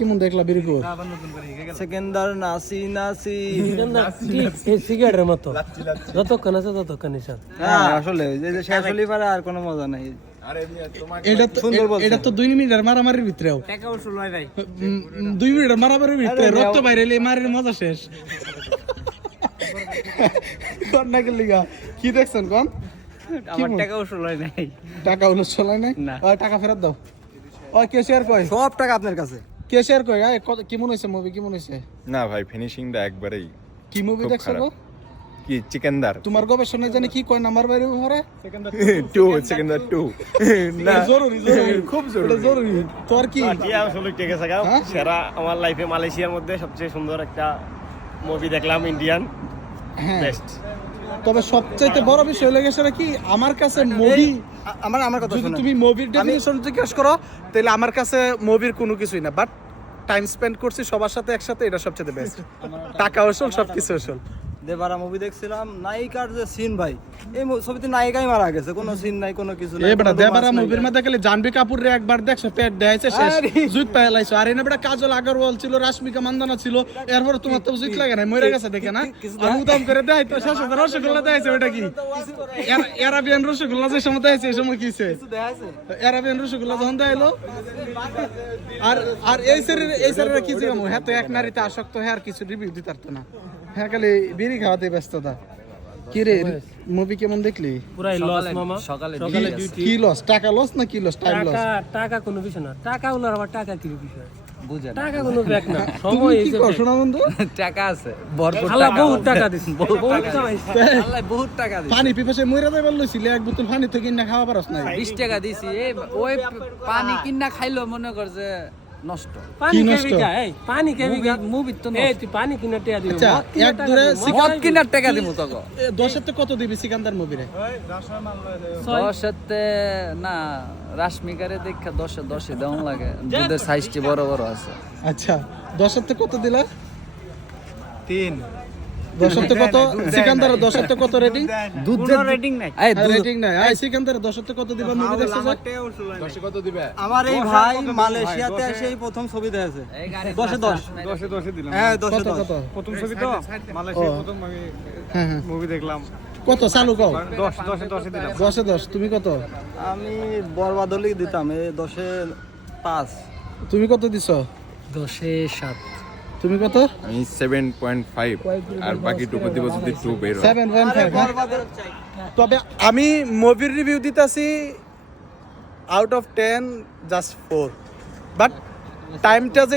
কেমন দেখলা বিরিকো সেকেন্ডার নাসি নাসি সিগারেটের মতো যতক্ষণ আছে ততক্ষণ নেশা। হ্যাঁ আসলে এই যে শেষ হলি পারে আর কোনো মজা নাই। এটা তো 2 মিনিটের মারামারির ভিতরেও টাকা উসুল হয় ভাই 2 মিনিটের মারামারির ভিতরে রক্ত বাইরে এলে মারের মজা শেষ নাকি লিগা কি দেখছেন কোন আমার টাকা উসুল হয় নাই। টাকা উনো চলাই নাই টাকা ফেরত দাও কে শেয়ার কয় সব টাকা আপনার কাছে। কে শেয়ার কয় কি মনে হইছে মুভি কি মনে হইছে না ভাই ফিনিশিংটা একবারেই কি মুভি খুব দেখছো খারাপ। গো কি চিকেনদার তোমার গবেষণায় জানি কি কয় নাম্বার বাইরে হরে 2 চিকেনদার 2 না জরুরি খুব এটা জরুরি তোর কি আসলে ঠিক আছে গাও সেরা আমার লাইফে মালয়েশিয়ার মধ্যে সবচেয়ে সুন্দর একটা মুভি দেখলাম ইন্ডিয়ান হ্যাঁ বেস্ট। তবে সবচাইতে বড় বিষয় লেগে সেটা কি আমার কাছে মুভি আমার কথা যদি শুনুন। তুমি মুভির ডেফিনিশন জিজ্ঞেস করো তাহলে আমার কাছে মুভির কোনো কিছুই না বাট টাইম স্পেন্ড করছি সবার সাথে একসাথে এটা সবচেয়ে বেস্ট টাকা আসল সবকিছু আসল দেবারা মুভি দেখছিলাম, নায়িকার যে সিন ভাই, এই ছবিতে নায়িকাই মারা গেছে, কোনো সিন নাই কোনো কিছু নাই। এই বেটা দেবারা মুভির মধ্যে গেলে জানবি কাপুর রে একবার দেখছো পেট দেখাইছে শেষ জুত পাইলাইছো আর এনে বেটা কাজল আগরওয়াল ছিল রাশমিকা মান্দানা ছিল এরপর তোমার তো জুত লাগে না মরে গেছে দেখে না আর উদাম করে দেয় তো শেষ রসগোল্লা দেখাইছে ওটা কি এরাবিয়ান রসগোল্লা যে সময় দেখাইছে এই সময় কিছে এরাবিয়ান রসগোল্লা যখন দেখাইলো আর আর এই স্যারের কি জিগামু হ্যাঁ তো এক নারীতে আসক্ত হ্যাঁ আর কিছু রিভিউ দিতে পারতো না হ্যাঁ খালি বিড়ি খাওয়াতে ব্যস্ততা কি রে মুভি কেমন দেখলি পুরাই লস মামা সকালে কি লস টাকা লস না কি লস টাইম লস টাকা কোনো বিষয় না, টাকা উনার আবার টাকা কি বিষয় বুঝেন টাকা কোনো ব্যাক না, সময় কি কর শোনা বন্ধু টাকা আছে ভরপুর আল্লাহ বহুত টাকা দিছেন, বহুত কামাইছে। আল্লাহ বহুত টাকা দিছে। পানি পিপাসে মইরা যাইবার লইছিলে এক বোতল পানি থেকে না খাওয়া পারছ নাই 20 টাকা দিছি, ওই পানি কিনা খাইলো মনে কর যে নষ্ট। পানি কি কে নষ্ট? বিঘা এই পানি কে বিঘা মুভি তো এই তুই পানি কিনা টিয়া দিবি আচ্ছা এক ধরে মদ কিনার টাকা দিমু তোকে। 10 তে কত দিবি সিকান্দার মুভি রে 10 না রাশমিকারে দেখা 10 দাম লাগে, দুধের সাইজটি বড় বড় আছে। আচ্ছা 10 তে কত দিলা 3 10 তে কত সিকান্দার 10 তে কত রেটিং দুধের রেটিং নাই। এই রেটিং নাই আই সিকান্দার 10 তে কত দিবা মুভি দেখছ যা আমার এই ভাই মালয়েশিয়াতে এসে এই প্রথম ছবি দেখেছে 10 10 দিলাম হ্যাঁ 10 কত 10 কত প্রথম ছবি তো মালয়েশিয়ার প্রথম আমি হ্যাঁ হ্যাঁ মুভি দেখলাম কত চালু কও 10 দিলাম 10 10 তুমি কত আমি বরবাদলি দিতাম এই 10 5। তুমি কত দিছো 10-7 তুমি কত আমি 7.5 আর বাকিটুকু দিব যদি 2 বের হয় 7.5 তবে আমি মুভির রিভিউ দিতাছি আউট অফ 10 জাস্ট 4 বাট টাইমটা যে